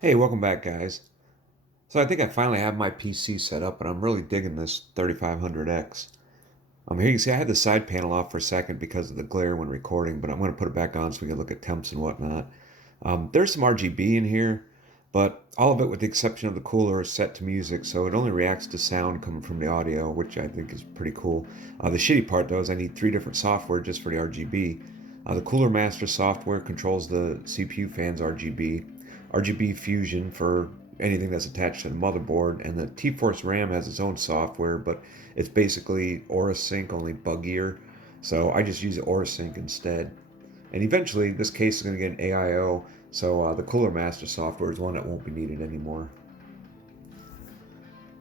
Hey, welcome back, guys. So I think I finally have my PC set up, and I'm really digging this 3500X. Here you can see I had the side panel off for a second because of the glare when recording, but I'm going to put it back on so we can look at temps and whatnot. There's some RGB in here, but all of it, with the exception of the cooler, is set to music, so it only reacts to sound coming from the audio, which I think is pretty cool. The shitty part, though, is I need three different software just for the RGB. The Cooler Master software controls the CPU fan's RGB, RGB Fusion for anything that's attached to the motherboard, and the T-Force RAM has its own software, but it's basically Aura Sync, only buggier. So I just use Aura Sync instead. And eventually, this case is going to get an AIO, so the Cooler Master software is one that won't be needed anymore.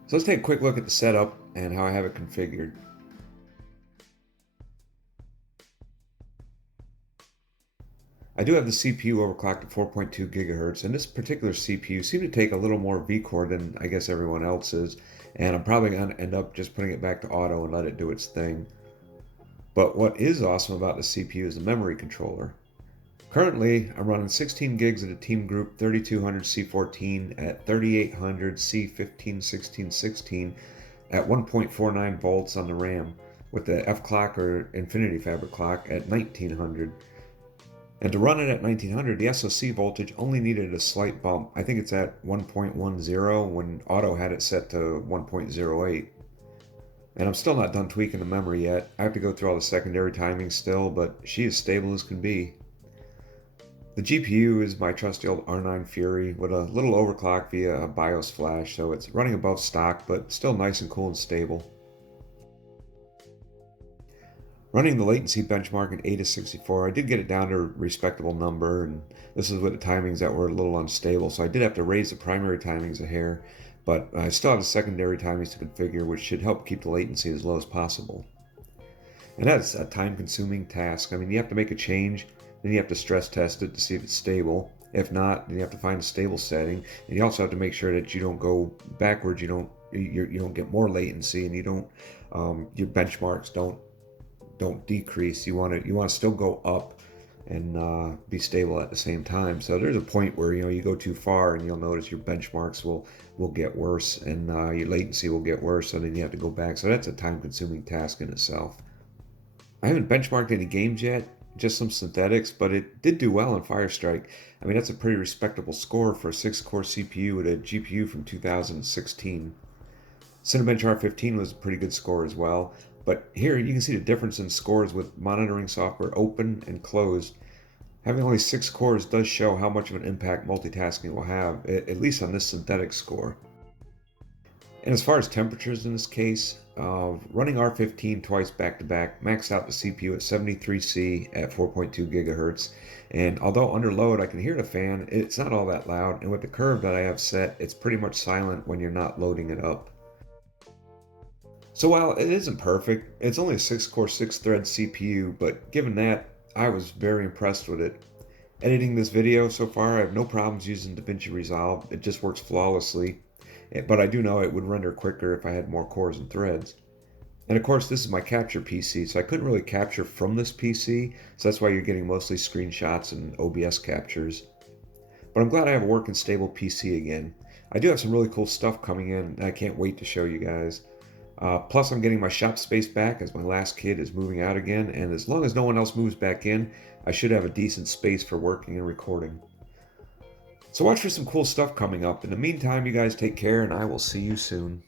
So let's take a quick look at the setup and how I have it configured. I do have the CPU overclocked to 4.2 gigahertz, and this particular CPU seemed to take a little more vCore than I guess everyone else's, and I'm probably going to end up just putting it back to auto and let it do its thing. But what is awesome about the CPU is the memory controller. Currently, I'm running 16 gigs of the Team Group 3200 C14 at 3800 C15 1616 at 1.49 volts on the RAM, with the F clock or Infinity Fabric clock at 1900. And to run it at 1900, the SoC voltage only needed a slight bump. I think it's at 1.10 when auto had it set to 1.08. And I'm still not done tweaking the memory yet. I have to go through all the secondary timings still, but she is stable as can be. The GPU is my trusty old R9 Fury with a little overclock via a BIOS flash, so it's running above stock, but still nice and cool and stable. Running the latency benchmark in 8 to 64, I did get it down to a respectable number, and this is with the timings that were a little unstable, so I did have to raise the primary timings a hair, but I still have the secondary timings to configure, which should help keep the latency as low as possible. And that's a time-consuming task. I mean, you have to make a change, then you have to stress test it to see if it's stable. If not, then you have to find a stable setting, and you also have to make sure that you don't go backwards, you don't get more latency, and you don't your benchmarks don't decrease. You want to still go up and be stable at the same time. So there's a point where you go too far, and you'll notice your benchmarks will get worse, and your latency will get worse. So then you have to go back. So that's a time-consuming task in itself. I haven't benchmarked any games yet, just some synthetics, but it did do well on Firestrike. I mean, that's a pretty respectable score for a 6-core CPU with a GPU from 2016. Cinebench R15 was a pretty good score as well, but here you can see the difference in scores with monitoring software open and closed. Having only 6 cores does show how much of an impact multitasking will have, at least on this synthetic score. And as far as temperatures in this case, running R15 twice back to back maxed out the CPU at 73C at 4.2 gigahertz. And although under load I can hear the fan, it's not all that loud. And with the curve that I have set, it's pretty much silent when you're not loading it up. So while it isn't perfect, it's only a 6-core, 6-thread CPU, but given that, I was very impressed with it. Editing this video so far, I have no problems using Davinci Resolve. It just works flawlessly, but I do know it would render quicker if I had more cores and threads. And of course, this is my capture PC, so I couldn't really capture from this PC, so that's why you're getting mostly screenshots and OBS captures. But I'm glad I have a working stable PC again. I do have some really cool stuff coming in, and I can't wait to show you guys. Plus, I'm getting my shop space back as my last kid is moving out again, and as long as no one else moves back in, I should have a decent space for working and recording. So watch for some cool stuff coming up. In the meantime, you guys take care, and I will see you soon.